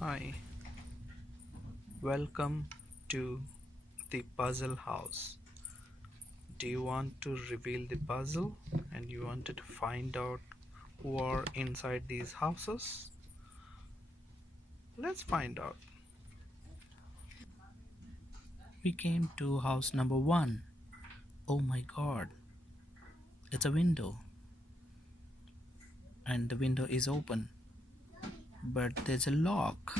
Hi, welcome to the puzzle house. Do you want to reveal the puzzle and you wanted to find out who are inside these houses? Let's find out. We came to house number one. Oh my god, it's a window and the window is open, but there's a lock.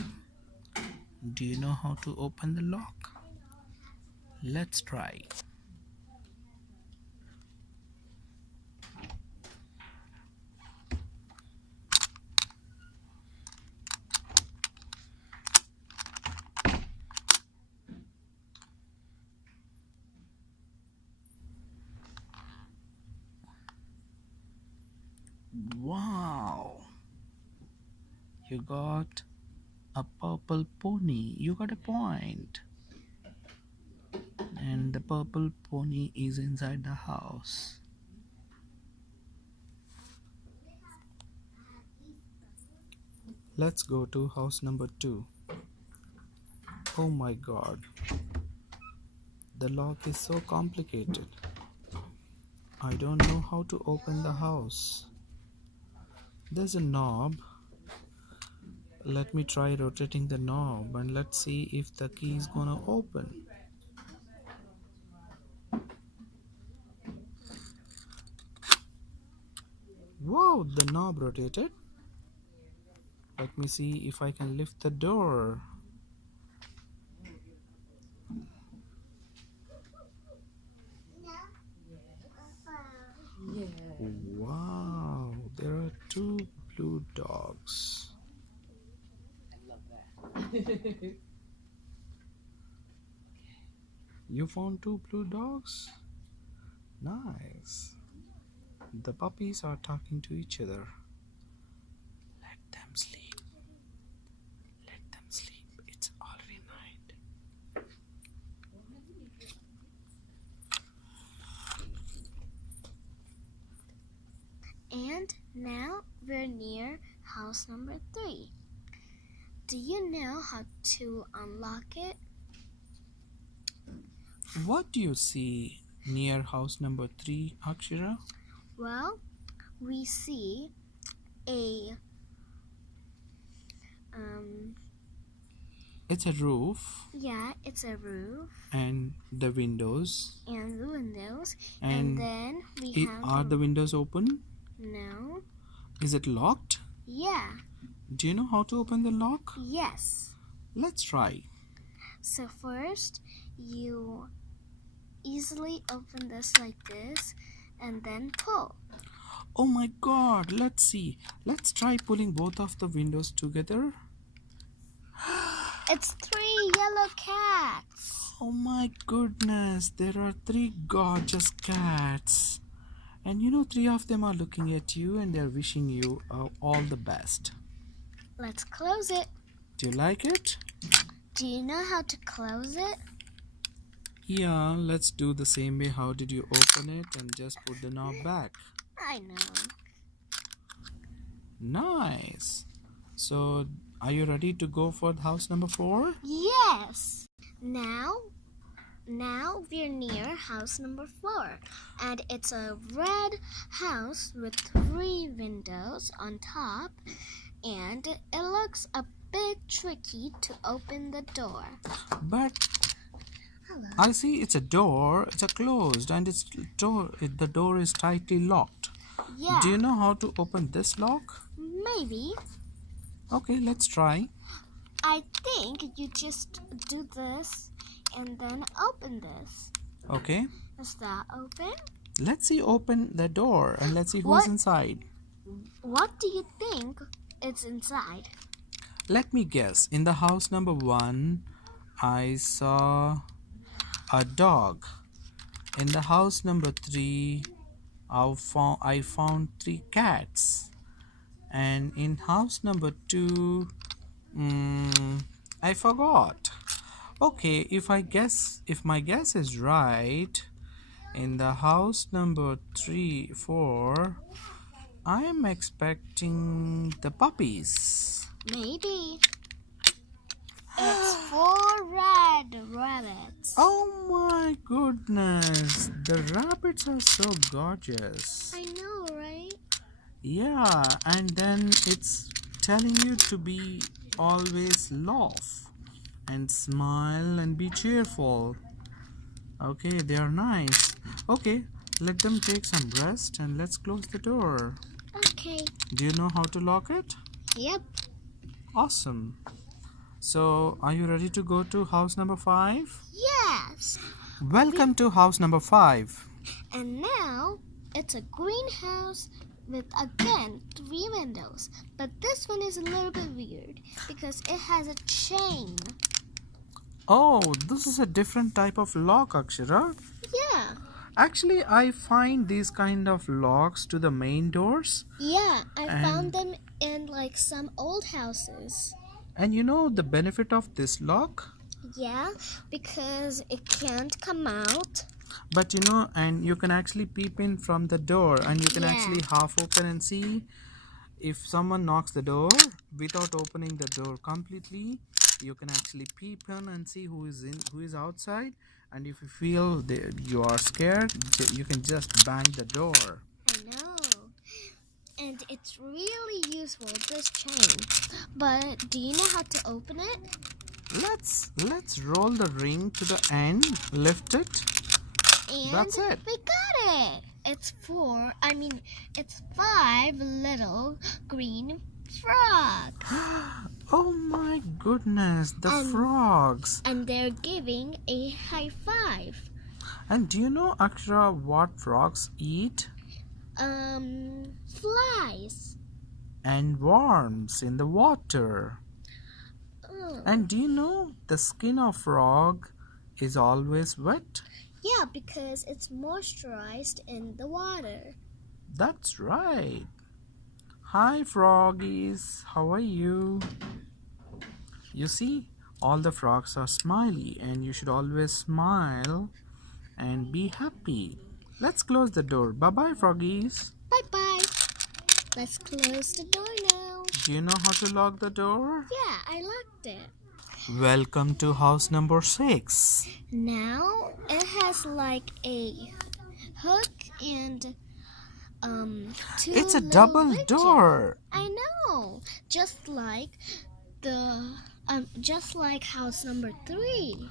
Do you know how to open the lock? Let's try. Wow, you got a purple pony. You got a point. And the purple pony is inside the house. Let's go to house number two. Oh my god, the lock is so complicated. I don't know how to open the house. There's a knob. Let me try rotating the knob and let's see if the key is gonna open. Wow, the knob rotated. Let me see if I can lift the door. Wow, there are two blue dogs. You found two blue dogs? Nice. The puppies are talking to each other. Let them sleep. Let them sleep. It's already night. And now we're near house number 3. Do you know how to unlock it? What do you see near house number 3, Akshara? Well, we see a It's a roof. yeah, it's a roof And the windows. and the windows, And then we have are the windows open? no. Is it locked? Yeah. Do you know how to open the lock? Yes. Let's try. So first you easily open this like this and then pull. Oh my god, let's see. Let's try pulling both of the windows together. It's 3 yellow cats. Oh my goodness, there are 3 gorgeous cats. And you know, 3 of them are looking at you and they're wishing you all the best. Let's close it. Do you like it? Do you know how to close it? Yeah, let's do the same way. How did you open it? And just put the knob back. I know. Nice. So, are you ready to go for house number 4? Yes. Now we're near house number 4, and it's a red house with 3 windows on top, and it looks a bit tricky to open the door. But Hello. I see it's a door. It's a closed and the door is tightly locked. Yeah. Do you know how to open this lock? Maybe. Okay, let's try. I think you just do this and then open this. Okay. Is that open? Let's see open the door and let's see who's What? inside. What do you think is inside? Let me guess. In the house number 1, I saw a dog. In the house number 3, I found 3 cats. And in house number 2, I forgot. Okay, if my guess is right, in the house number 3, 4, I am expecting the puppies. Maybe. It's 4 red rabbits. Oh my goodness, the rabbits are so gorgeous. I know, right? Yeah, and then it's telling you to be always laugh and smile and be cheerful. Okay, they are nice. Okay, let them take some rest and let's close the door. Okay. Do you know how to lock it? Yep. Awesome. So, are you ready to go to house number 5? Yes. Welcome to house number 5. And now it's a greenhouse with again 3 windows. But this one is a little bit weird because it has a chain. Oh, this is a different type of lock, Akshara. Yeah. Actually, I find these kind of locks to the main doors. Yeah, I And- found them in like some old houses. And you know the benefit of this lock? Yeah, because it can't come out. But you know, and you can actually peep in from the door and you can Yeah. actually half open and see if someone knocks the door without opening the door completely. You can actually peep in and see who is outside. And if you feel that you are scared, you can just bang the door. I know. And it's really useful, this chain. But do you know how to open it? Let's roll the ring to the end, lift it. And That's it. we got it. It's 5 little green frogs. Oh my goodness, the And- frogs. And they're giving a high five. And do you know, Akshara, what frogs eat? Flies. And worms in the water. Oh. And do you know the skin of frog is always wet? Yeah, because it's moisturized in the water. That's right. Hi, froggies. How are you? You see, all the frogs are smiley, and you should always smile and be happy. Let's close the door. Bye bye, froggies. Bye-bye. Let's close the door now. Do you know how to lock the door? Yeah, I locked it. Welcome to house number 6. Now it has like a hook and 2 It's a little double winches. door. I know. Just like house number 3.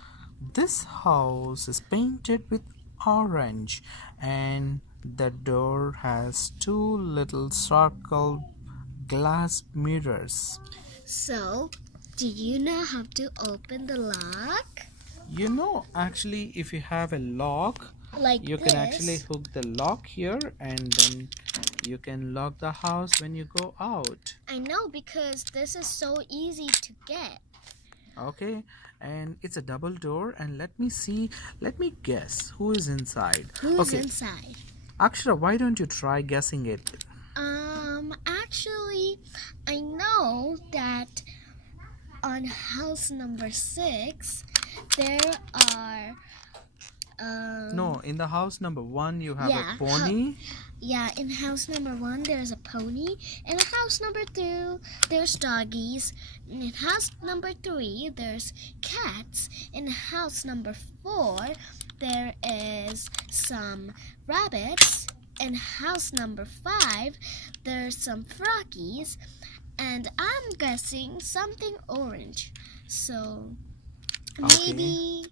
This house is painted with orange and the door has 2 little circle glass mirrors. So, do you know how to open the lock? You know, actually, if you have a lock, Like you this. can actually hook the lock here and then you can lock the house when you go out. I know because this is so easy to get. Okay, and it's a double door, and let me guess who is inside. Who's Okay, inside? Akshara, why don't you try guessing it? Actually, I know that on house number 6, there are, No, in the house number 1 you have Yeah, a pony. yeah, in house number 1, there's a pony. In house number 2, there's doggies. In house number 3, there's cats. In house number 4, there is some rabbits. In house number 5, there's some froggies. And I'm guessing something orange. So, Okay. maybe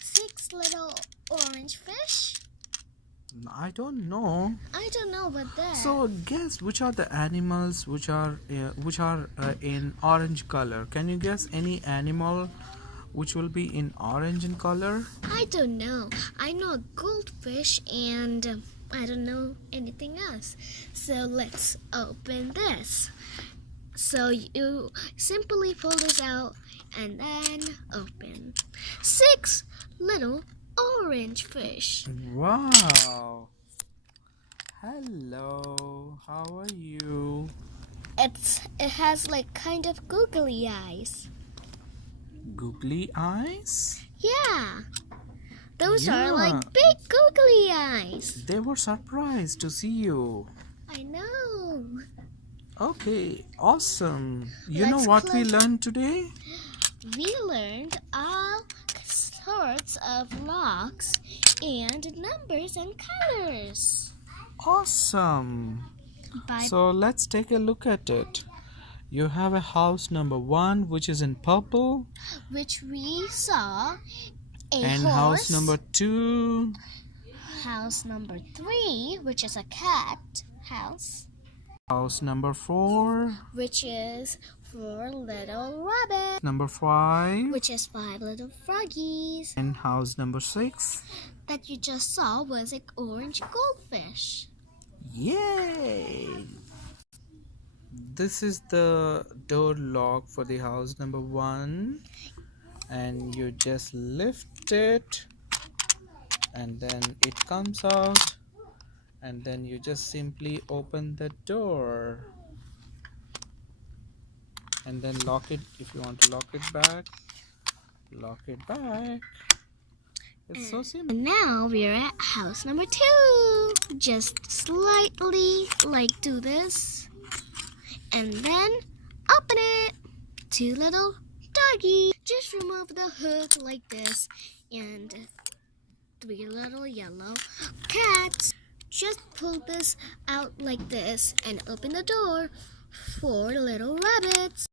6 little orange fish? I don't know. I don't know about that. So guess which are the animals which are in orange color. Can you guess any animal which will be in orange in color? I don't know. I know a goldfish and I don't know anything else. So let's open this. So you simply pull this out and then open. 6 little orange fish. Wow. Hello. How are you? It has like kind of googly eyes. Googly eyes? Yeah. Those are Yeah. like big googly eyes. They were surprised to see you. I know. Okay, awesome. You know Let's what we close- learned today? we learned all sorts of locks and numbers and colors. Awesome. By So let's take a look at it. You have a house number 1 which is in purple, which we saw a and horse. house number 2, House number 3, which is a cat house, house number 4, which is 4 little rabbits, number 5, which is 5 little froggies. and house number 6. That you just saw was an orange goldfish. Yay! This is the door lock for the house number 1, and you just lift it and then it comes out, and then you just simply open the door and then lock it. If you want to lock it back, lock it back. It's so simple. And now we're at house number 2. Just slightly do this. And then open it. 2 little doggies. Just remove the hook like this. And 3 little yellow cats. Just pull this out like this and open the door. 4 little rabbits.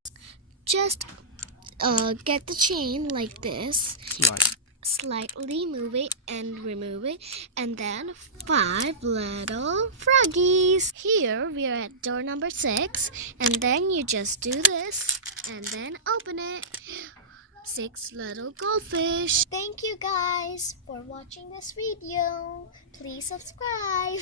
Just get the chain like this. Slightly move it and remove it, and then 5 little froggies. Here we are at door number 6, and then you just do this and then open it. 6 little goldfish. Thank you guys for watching this video. Please subscribe.